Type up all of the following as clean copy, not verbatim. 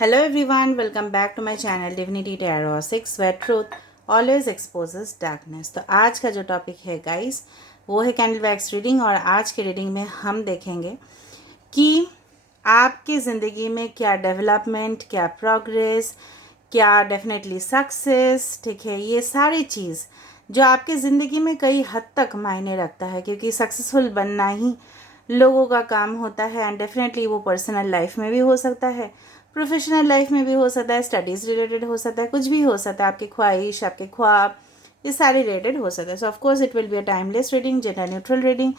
Hello everyone, welcome back to my channel Divinity Tarot 6 where truth always exposes darkness। तो आज का जो topic है गाइस वो है कैंडल वैक्स रीडिंग। और आज की रीडिंग में हम देखेंगे कि आपकी ज़िंदगी में क्या डेवलपमेंट, क्या प्रोग्रेस, क्या डेफिनेटली सक्सेस, ठीक है, ये सारी चीज़ जो आपकी ज़िंदगी में कई हद तक मायने रखता है, क्योंकि सक्सेसफुल बनना ही लोगों का काम होता है। एंड डेफिनेटली वो पर्सनल लाइफ में भी हो सकता है, प्रोफेशनल लाइफ में भी हो सकता है, स्टडीज़ रिलेटेड हो सकता है, कुछ भी हो सकता है, आपकी ख्वाहिश, आपके ख्वाब, ये सारे रिलेटेड हो सकता है। So of course it will be a timeless reading, gender neutral reading,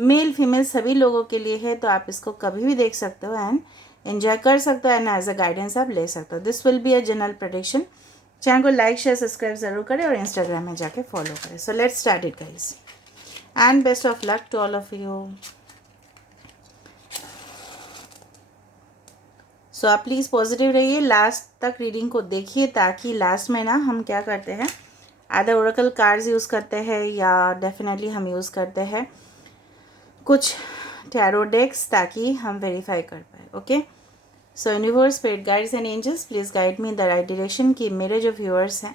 male female सभी लोगों के लिए है। तो आप इसको कभी भी देख सकते हो एंड एंजॉय कर सकते हो एंड एज अ गाइडेंस आप ले सकते हो। This will be a general prediction. Channel को लाइक शेयर सब्सक्राइब ज़रूर करें और इंस्टाग्राम में जाके फॉलो करें। So let's start it guys and best of luck to all of you. So आप प्लीज़ पॉजिटिव रहिए, लास्ट तक रीडिंग को देखिए, ताकि लास्ट में ना हम क्या करते हैं, आधे ओरेकल कार्ड्स यूज़ करते हैं या डेफिनेटली हम यूज़ करते हैं कुछ टैरो डेक्स, ताकि हम वेरीफाई कर पाए। Okay, so universe, spirit guides and angels, please guide me in the right direction कि मेरे जो व्यूअर्स हैं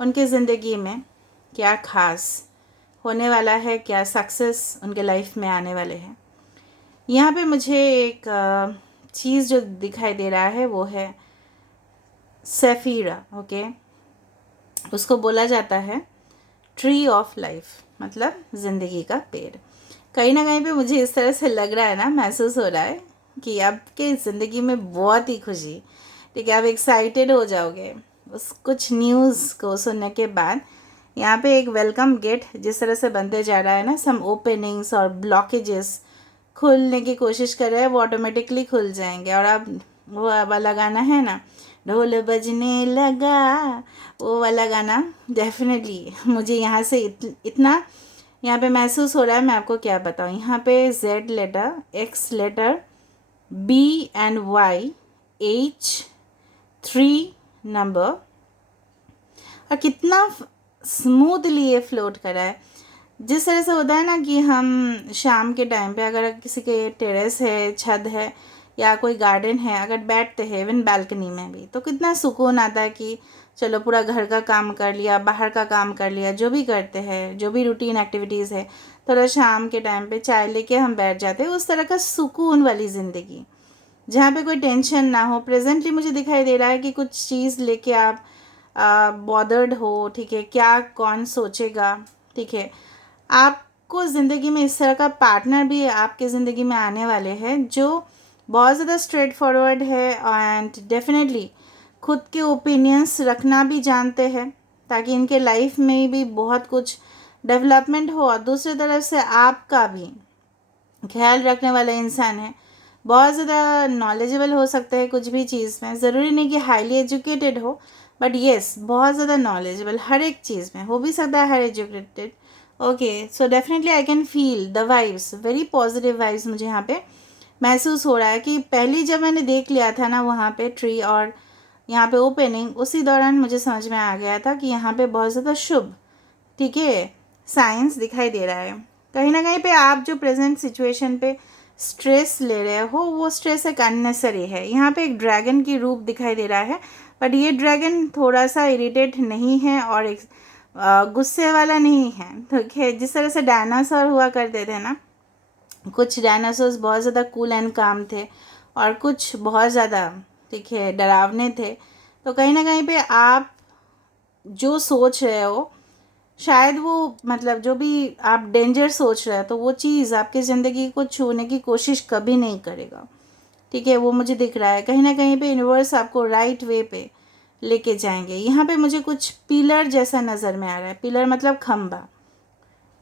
उनके ज़िंदगी में क्या खास होने वाला है, क्या सक्सेस उनके लाइफ में आने वाले हैं। यहाँ पे मुझे एक चीज़ जो दिखाई दे रहा है वो है सेफीरा। ओके, उसको बोला जाता है ट्री ऑफ लाइफ, मतलब ज़िंदगी का पेड़। कहीं ना कहीं पे मुझे इस तरह से लग रहा है ना, महसूस हो रहा है कि आपके ज़िंदगी में बहुत ही खुशी, ठीक है, आप एक्साइटेड हो जाओगे उस कुछ न्यूज़ को सुनने के बाद। यहाँ पे एक वेलकम गेट जिस तरह से बनते जा रहा है ना, सम ओपनिंग्स और ब्लॉकेजेस खुलने की कोशिश कर रहे हैं, वो ऑटोमेटिकली खुल जाएंगे। और अब वो वाला गाना है ना, ढोल बजने लगा, वो वाला गाना डेफिनेटली मुझे यहाँ से इतना यहाँ पे महसूस हो रहा है, मैं आपको क्या बताऊँ। यहाँ पे Z letter, X letter, B and Y, H 3 number, और कितना स्मूथली ये फ्लोट करा है। जिस तरह से होता है ना कि हम शाम के टाइम पे अगर किसी के टेरेस है, छत है या कोई गार्डन है, अगर बैठते हैं इवन बालकनी में भी, तो कितना सुकून आता है कि चलो पूरा घर का काम कर लिया, बाहर का काम कर लिया, जो भी करते हैं, जो भी रूटीन एक्टिविटीज़ है, थोड़ा शाम के टाइम पे चाय लेके हम बैठ जाते हैं। उस तरह का सुकून वाली ज़िंदगी जहाँ पे कोई टेंशन ना हो। प्रेजेंटली मुझे दिखाई दे रहा है कि कुछ चीज़ लेके आप बॉदर्ड हो, ठीक है, क्या कौन सोचेगा, ठीक है। आपको ज़िंदगी में इस तरह का पार्टनर भी आपके ज़िंदगी में आने वाले हैं जो बहुत ज़्यादा स्ट्रेट फॉरवर्ड है एंड डेफिनेटली खुद के ओपिनियंस रखना भी जानते हैं, ताकि इनके लाइफ में भी बहुत कुछ डेवलपमेंट हो। और दूसरी तरफ से आपका भी ख्याल रखने वाला इंसान है, बहुत ज़्यादा नॉलेजेबल हो सकता है कुछ भी चीज़ में, ज़रूरी नहीं कि हाईली एजुकेटेड हो, बट येस बहुत ज़्यादा नॉलेजेबल हर एक चीज़ में हो भी सकता है, हर educated. Okay, so definitely I can feel the vibes, very positive vibes मुझे यहाँ पे महसूस हो रहा है। कि पहली जब मैंने देख लिया था ना वहाँ पे ट्री और यहाँ पे ओपनिंग, उसी दौरान मुझे समझ में आ गया था कि यहाँ पे बहुत ज़्यादा शुभ, ठीक है, साइंस दिखाई दे रहा है। कहीं ना कहीं पे आप जो प्रेजेंट सिचुएशन पे स्ट्रेस ले रहे हो, वो स्ट्रेस एक अननेसरी है। यहाँ पे एक ड्रैगन की रूप दिखाई दे रहा है, बट ये ड्रैगन थोड़ा सा इरिटेट नहीं है और एक गुस्से वाला नहीं है, ठीक है। जिस तरह से डायनासोर हुआ करते थे ना, कुछ डायनासोर्स बहुत ज़्यादा कूल एंड काम थे और कुछ बहुत ज़्यादा, ठीक है, डरावने थे। तो कहीं ना कहीं पे आप जो सोच रहे हो, शायद वो मतलब जो भी आप डेंजर सोच रहे हो, तो वो चीज़ आपकी ज़िंदगी को छूने की कोशिश कभी नहीं करेगा, ठीक है। वो मुझे दिख रहा है कहीं ना कहीं पे यूनिवर्स आपको राइट वे पे लेके जाएंगे। यहाँ पे मुझे कुछ पिलर जैसा नज़र में आ रहा है, पिलर मतलब खम्बा,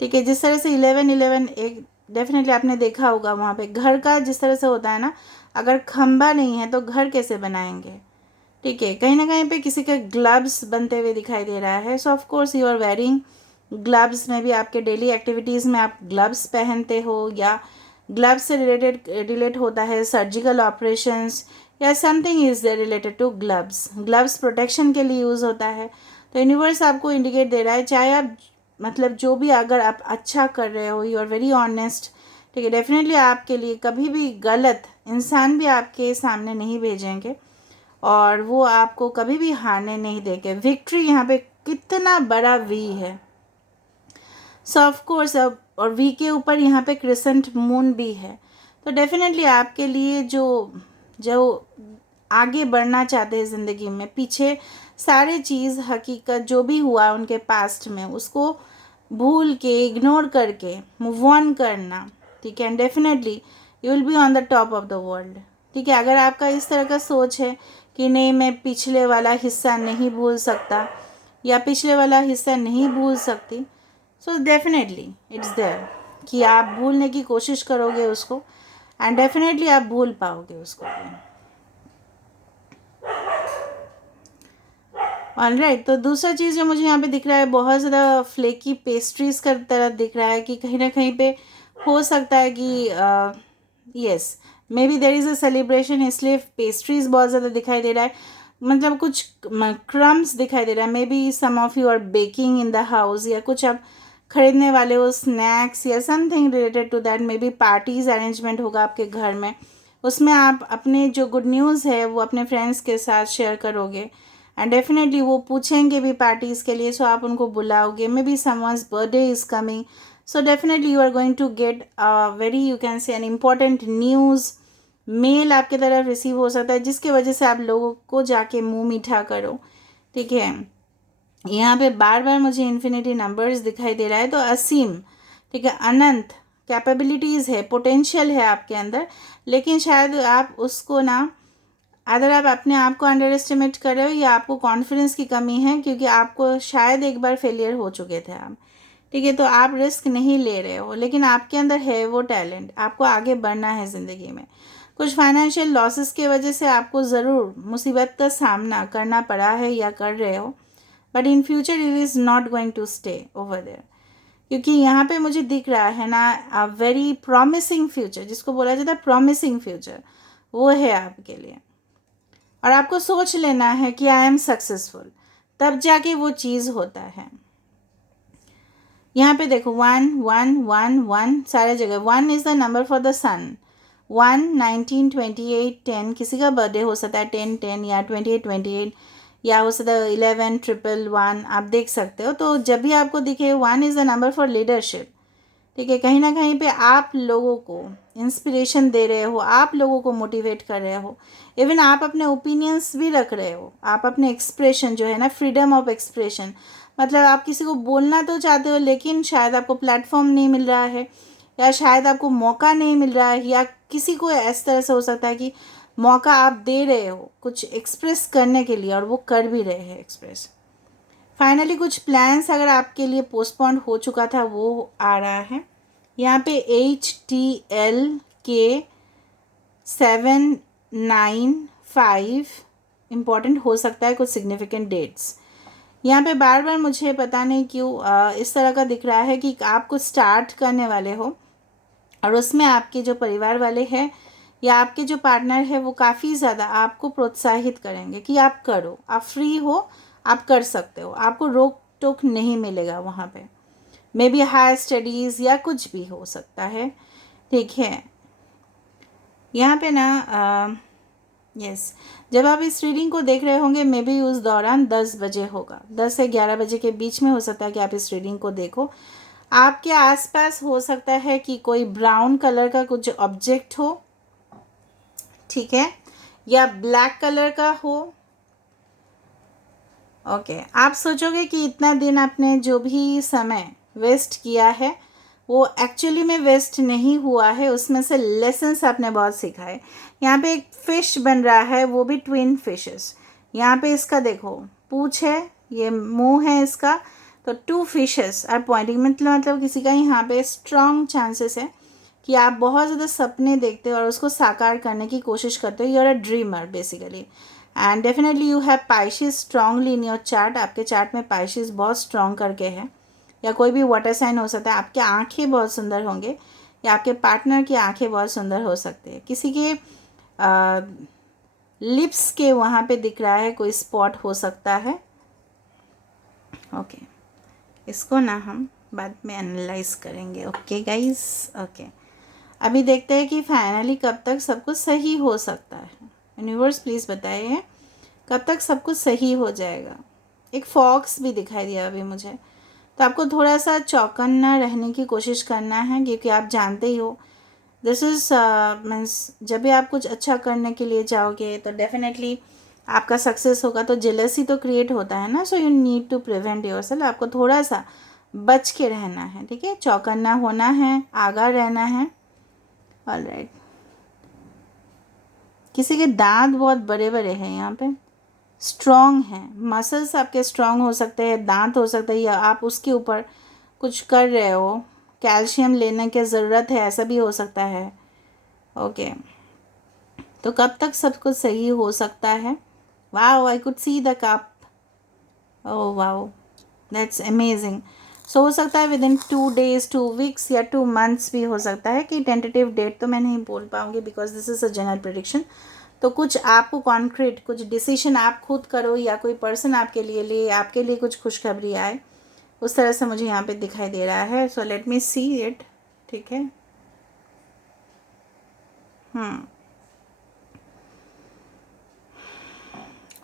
ठीक है। जिस तरह से 11-11 एक डेफिनेटली आपने देखा होगा, वहाँ पे घर का जिस तरह से होता है ना, अगर खम्बा नहीं है तो घर कैसे बनाएंगे, ठीक है। कहीं ना कहीं पे किसी के ग्लव्स बनते हुए दिखाई दे रहा है। So of course you are wearing gloves, में भी आपके डेली एक्टिविटीज़ में आप ग्लव्स पहनते हो, या ग्लव्स से रिलेट होता है सर्जिकल ऑपरेशंस या something is there related to gloves. Gloves protection के लिए यूज़ होता है। तो यूनिवर्स आपको इंडिकेट दे रहा है, चाहे आप मतलब जो भी अगर आप अच्छा कर रहे हो, यू आर वेरी ऑनेस्ट, ठीक है, डेफिनेटली आपके लिए कभी भी गलत इंसान भी आपके सामने नहीं भेजेंगे। और वो आपको कभी भी हारने नहीं देंगे। विक्ट्री यहाँ पे कितना बड़ा वी है। सो ऑफ कोर्स अब और वी के ऊपर यहाँ पे क्रिसेंट मून भी है। तो डेफिनेटली आपके लिए जो जो आगे बढ़ना चाहते हैं ज़िंदगी में, पीछे सारे चीज़ हकीकत जो भी हुआ उनके पास्ट में उसको भूल के इग्नोर करके मूव ऑन करना, ठीक है। Definitely you will be on the top of the world, ठीक है। अगर आपका इस तरह का सोच है कि नहीं मैं पिछले वाला हिस्सा नहीं भूल सकता या पिछले वाला हिस्सा नहीं भूल सकती, सो डेफिनेटली इट्स देयर कि आप भूलने की कोशिश करोगे उसको एंड डेफिनेटली आप भूल पाओगे उसको। ऑलराइट, तो दूसरा चीज़ जो मुझे यहाँ पे दिख रहा है, बहुत ज़्यादा फ्लेकी पेस्ट्रीज़ का तरह दिख रहा है कि कहीं ना कहीं पे हो सकता है कि yes maybe there is a celebration, इसलिए पेस्ट्रीज़ बहुत ज़्यादा दिखाई दे रहा है। मतलब कुछ क्रम्स दिखाई दे रहा है। Maybe some of you are baking in the house, या कुछ आप खरीदने वाले हो स्नैक्स या something related to that. Maybe parties arrangement होगा आपके घर में, उसमें आप अपने जो गुड न्यूज़ है वो अपने फ्रेंड्स के साथ शेयर करोगे एंड डेफिनेटली वो पूछेंगे भी पार्टीज़ के लिए, सो आप उनको बुलाओगे। Maybe someone's birthday is coming, so definitely you are going to get very you can say an important news mail आपके तरफ रिसीव हो सकता है, जिसके वजह से आप लोगों को जाके मुंह मीठा करो, ठीक है। यहाँ पे बार बार मुझे इन्फिनिटी नंबर्स दिखाई दे रहा है, तो असीम, ठीक है, अनंत कैपेबिलिटीज़ है, पोटेंशियल है आपके अंदर, लेकिन शायद आप उसको ना अगर आप अपने आप को अंडर एस्टिमेट कर रहे हो या आपको कॉन्फिडेंस की कमी है, क्योंकि आपको शायद एक बार फेलियर हो चुके थे आप, ठीक है। तो आप रिस्क नहीं ले रहे हो, लेकिन आपके अंदर है वो टैलेंट, आपको आगे बढ़ना है ज़िंदगी में। कुछ फाइनेंशियल लॉसेस की वजह से आपको ज़रूर मुसीबत का सामना करना पड़ा है या कर रहे हो, but in future it is not going to stay over there, क्योंकि यहाँ पे मुझे दिख रहा है ना अ वेरी प्रॉमिसिंग फ्यूचर, जिसको बोला जाता है प्रॉमिसिंग फ्यूचर, वो है आपके लिए। और आपको सोच लेना है कि आई एम सक्सेसफुल, तब जाके वो चीज़ होता है। यहाँ पे देखो 1 1 1 1 सारे जगह 1 is the number for the sun. 1 19 28 10, किसी का बर्थडे हो सकता है 10 10 या 28 28, या हो सकता है 11 1 1 आप देख सकते हो। तो जब भी आपको दिखे 1 is the number for leadership, ठीक है। कहीं ना कहीं पे आप लोगों को इंस्पिरेशन दे रहे हो, आप लोगों को मोटिवेट कर रहे हो, इवन आप अपने ओपिनियंस भी रख रहे हो, आप अपने एक्सप्रेशन जो है ना, फ्रीडम ऑफ एक्सप्रेशन, मतलब आप किसी को बोलना तो चाहते हो लेकिन शायद आपको प्लेटफॉर्म नहीं मिल रहा है, या शायद आपको मौका नहीं मिल रहा है, या किसी को इस तरह से हो सकता है कि मौका आप दे रहे हो कुछ एक्सप्रेस करने के लिए और वो कर भी रहे हैं एक्सप्रेस। फाइनली कुछ प्लान्स अगर आपके लिए पोस्टपोन हो चुका था वो आ रहा है। यहाँ पे HTLK795 इम्पॉर्टेंट हो सकता है, कुछ सिग्निफिकेंट डेट्स। यहाँ पे बार बार मुझे पता नहीं क्यों इस तरह का दिख रहा है कि आप कुछ स्टार्ट करने वाले हो और उसमें आपके जो परिवार वाले हैं या आपके जो पार्टनर है वो काफ़ी ज़्यादा आपको प्रोत्साहित करेंगे कि आप करो, आप फ्री हो, आप कर सकते हो, आपको रोक टोक नहीं मिलेगा वहाँ पे। मे बी हायर स्टडीज़ या कुछ भी हो सकता है, ठीक है। यहाँ पे ना यस जब आप इस रीडिंग को देख रहे होंगे मे बी उस दौरान 10 बजे होगा, 10 से 11 बजे के बीच में हो सकता है कि आप इस रीडिंग को देखो। आपके आसपास हो सकता है कि कोई ब्राउन कलर का कुछ ऑब्जेक्ट हो, ठीक है, या ब्लैक कलर का हो। ओके आप सोचोगे कि इतना दिन आपने जो भी समय वेस्ट किया है वो एक्चुअली में वेस्ट नहीं हुआ है, उसमें से लेसन्स आपने बहुत सीखा है। यहाँ पे एक फ़िश बन रहा है, वो भी ट्विन फिशेस। यहाँ पे इसका देखो पूँछ है, ये मुंह है इसका, तो 2 फिशेस आर पॉइंटिंग, मतलब किसी का यहाँ पे स्ट्रॉन्ग चांसेस है कि आप बहुत ज़्यादा सपने देखते हो और उसको साकार करने की कोशिश करते हो। You are a dreamer basically and definitely you have Pisces strongly in your chart. आपके चार्ट में पाइशिस बहुत स्ट्रॉन्ग करके है, या कोई भी वाटर साइन हो सकता है। आपके आँखें बहुत सुंदर होंगे या आपके पार्टनर की आँखें बहुत सुंदर हो सकती है। किसी के लिप्स के वहाँ पे दिख रहा है कोई स्पॉट हो सकता है। ओके इसको ना हम बाद में एनालाइज करेंगे। ओके गाइस, ओके अभी देखते हैं कि फाइनली कब तक सब कुछ सही हो सकता है। यूनिवर्स प्लीज़ बताइए कब तक सब कुछ सही हो जाएगा। एक फॉक्स भी दिखाई दिया अभी मुझे, तो आपको थोड़ा सा चौकन्ना रहने की कोशिश करना है, क्योंकि आप जानते ही हो दिस इज़ मीन्स जब भी आप कुछ अच्छा करने के लिए जाओगे तो डेफिनेटली आपका सक्सेस होगा, तो जेलसी तो क्रिएट होता है ना। So you need to prevent yourself, आपको थोड़ा सा बच के रहना है, ठीक है, चौकन्ना होना है, आगा रहना है। ऑलराइट, किसी के दांत बहुत बड़े बड़े हैं यहाँ पे, स्ट्रॉन्ग हैं, मसल्स आपके स्ट्रॉन्ग हो सकते हैं, दांत हो सकते हैं, या आप उसके ऊपर कुछ कर रहे हो, कैल्शियम लेने की ज़रूरत है, ऐसा भी हो सकता है। ओके, तो कब तक सब कुछ सही हो सकता है। Wow, I could see the cup, oh wow, that's amazing. So हो सकता है विद इन 2 days 2 weeks या 2 months भी हो सकता है, कि टेंटेटिव डेट तो मैं नहीं बोल पाऊँगी because this is a general prediction. तो कुछ आपको कॉन्क्रीट कुछ डिसीजन आप खुद करो, या कोई पर्सन आपके लिए ले, आपके लिए कुछ खुशखबरी आए, उस तरह से मुझे यहाँ पे दिखाई दे रहा है। So let me see it, ठीक है।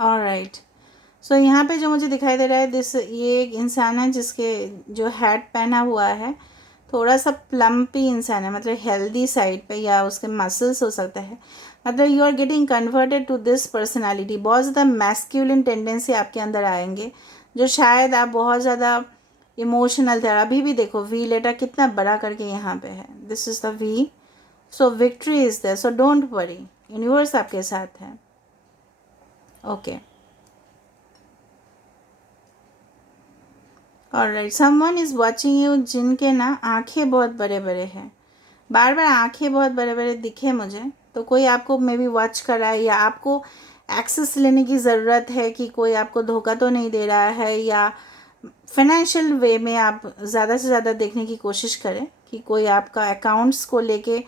ऑलराइट, सो यहाँ पे जो मुझे दिखाई दे रहा है ये एक इंसान है जिसके जो हैट पहना हुआ है थोड़ा सा प्लम्पी इंसान है, मतलब हेल्दी साइड पे, या उसके मसल्स हो सकता है। मतलब you are getting converted to this personality, बहुत ज़्यादा मैस्क्यूलिन टेंडेंसी आपके अंदर आएंगे, जो शायद आप बहुत ज़्यादा इमोशनल थे। अभी भी देखो वी लेटर कितना बड़ा करके यहाँ पे है, this is the V. So victory is there, so don't worry, universe आपके साथ है। Okay, alright, someone is watching you, जिनके ना आंखें बहुत बड़े बड़े हैं, बार बार आंखें बहुत बड़े बड़े दिखे मुझे, तो कोई आपको मे बी वॉच कर रहा है, या आपको एक्सेस लेने की ज़रूरत है कि कोई आपको धोखा तो नहीं दे रहा है, या फाइनेंशियल वे में आप ज़्यादा से ज़्यादा देखने की कोशिश करें कि कोई आपका अकाउंट्स को लेके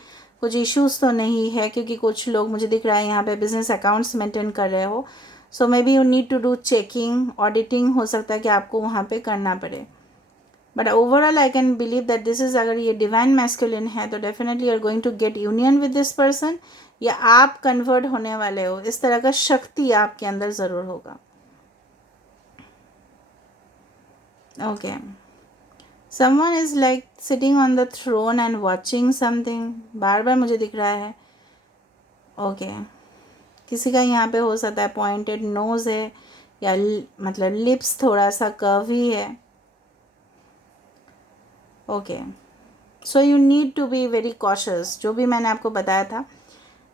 कुछ इश्यूज़ तो नहीं है, क्योंकि कुछ लोग मुझे दिख रहा है यहाँ पे बिजनेस अकाउंट्स मेंटेन कर रहे हो। So maybe you need to do checking, auditing हो सकता है कि आपको वहाँ पे करना पड़े। But overall I can believe that this is, अगर ये डिवाइन मैस्कुलिन है तो definitely you are going to get union with this person, या आप कन्वर्ट होने वाले हो, इस तरह का शक्ति आपके अंदर ज़रूर होगा। Okay, someone is like sitting on the throne and watching something, बार बार मुझे दिख रहा है। ओके, किसी का यहाँ पे हो सकता है पॉइंटेड नोज़ है, या मतलब लिप्स थोड़ा सा कर्वी है। Okay, so you need to be very cautious, जो भी मैंने आपको बताया था।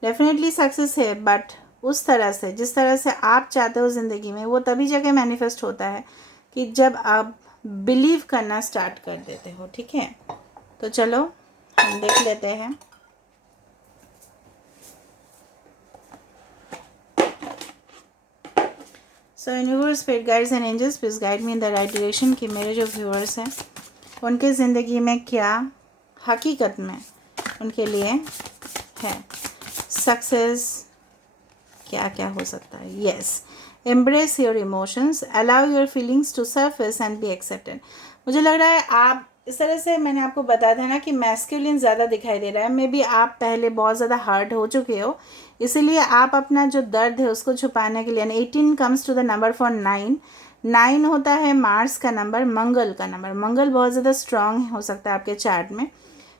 डेफिनेटली सक्सेस है, बट उस तरह से जिस तरह से आप चाहते हो ज़िंदगी में, वो तभी जगह मैनिफेस्ट होता है कि जब आप बिलीव करना स्टार्ट कर देते हो, ठीक है। तो चलो हम देख लेते हैं। So universe, spirit guides and angels, please guide me in the right direction, कि मेरे जो व्यूअर्स हैं उनके ज़िंदगी में क्या हकीकत में उनके लिए है सक्सेस, क्या क्या हो सकता है। Yes, embrace your emotions, allow your feelings to surface and be accepted. मुझे लग रहा है आप इस तरह से, मैंने आपको बताया था ना कि मैस्कुलिन ज़्यादा दिखाई दे रहा है, मे बी आप पहले बहुत ज़्यादा हर्ट हो चुके हो, इसीलिए आप अपना जो दर्द है उसको छुपाने के लिए। 18 comes to the number for 9, 9 होता है मार्स का नंबर, मंगल का नंबर। मंगल बहुत ज़्यादा स्ट्रांग हो सकता है आपके चार्ट में।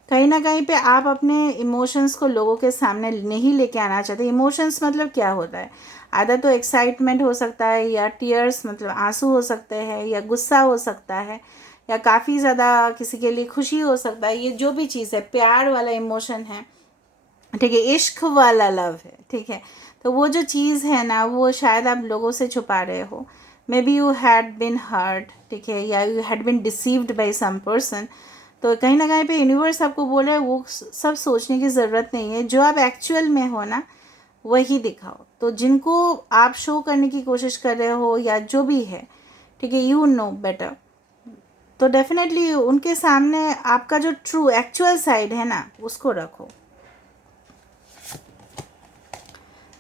कहीं ना कहीं पे आप अपने इमोशंस को लोगों के सामने नहीं लेके आना चाहते। इमोशंस मतलब क्या होता है, आधा तो एक्साइटमेंट हो सकता है, या टीयर्स मतलब आंसू हो सकते हैं, या गुस्सा हो सकता है, या काफ़ी ज़्यादा किसी के लिए खुशी हो सकता है। ये जो भी चीज़ है, प्यार वाला इमोशन है, ठीक है, इश्क वाला लव है, ठीक है। तो वो जो चीज़ है ना, वो शायद आप लोगों से छुपा रहे हो। Maybe you had been hurt, ठीक है, या you had been deceived by some person. तो कहीं ना कहीं पे यूनिवर्स आपको बोल रहा है वो सब सोचने की ज़रूरत नहीं है, जो आप एक्चुअल में हो ना वही दिखाओ। तो जिनको आप शो करने की कोशिश कर रहे हो या जो भी है, ठीक है, यू नो बेटर, तो डेफिनेटली उनके सामने आपका जो ट्रू एक्चुअल साइड है ना उसको रखो।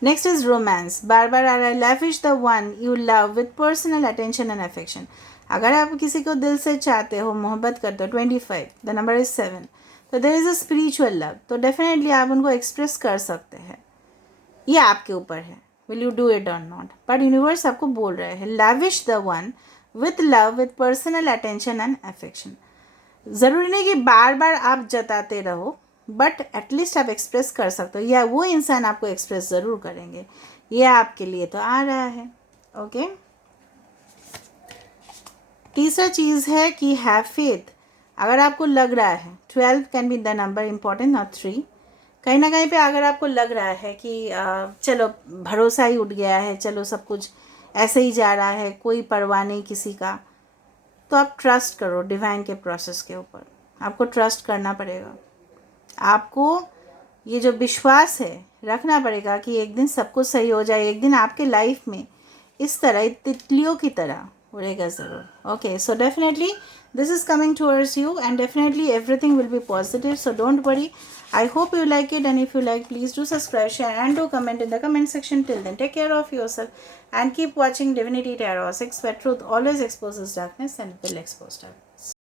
नेक्स्ट इज रोमांस, बार बार आ रहा है, lavish the one you love with personal attention and affection. अगर आप किसी को दिल से चाहते हो, मोहब्बत करते हो, 25, द नंबर इज 7, तो there is a spiritual love, तो डेफिनेटली आप उनको एक्सप्रेस कर सकते हैं, ये आपके ऊपर है, विल यू डू इट और नॉट. बट यूनिवर्स आपको बोल रहे हैं lavish the one with love with personal attention and affection. ज़रूरी नहीं कि बार बार आप जताते रहो, बट एटलीस्ट आप एक्सप्रेस कर सकते हो, या वो इंसान आपको एक्सप्रेस ज़रूर करेंगे. ये आपके लिए तो आ रहा है. ओके. तीसरा चीज़ है कि हैव फेथ. अगर आपको लग रहा है 12 can be the number important, not 3. कहीं ना कहीं पे अगर आपको लग रहा है कि चलो भरोसा ही उठ गया है, चलो सब कुछ ऐसे ही जा रहा है, कोई परवाह नहीं किसी का, तो आप ट्रस्ट करो डिवाइन के प्रोसेस के ऊपर. आपको ट्रस्ट करना पड़ेगा. आपको ये जो विश्वास है रखना पड़ेगा कि एक दिन सब कुछ सही हो जाए. एक दिन आपके लाइफ में इस तरह तितलियों की तरह उड़ेगा ज़रूर. Okay, so definitely this is coming towards you, and definitely everything will be positive, so don't worry. I hope you like it, and if you like, please do subscribe, share and do comment in the comment section. Till then, take care of yourself and keep watching Divinity Tarot 6, where truth always exposes darkness and will expose darkness.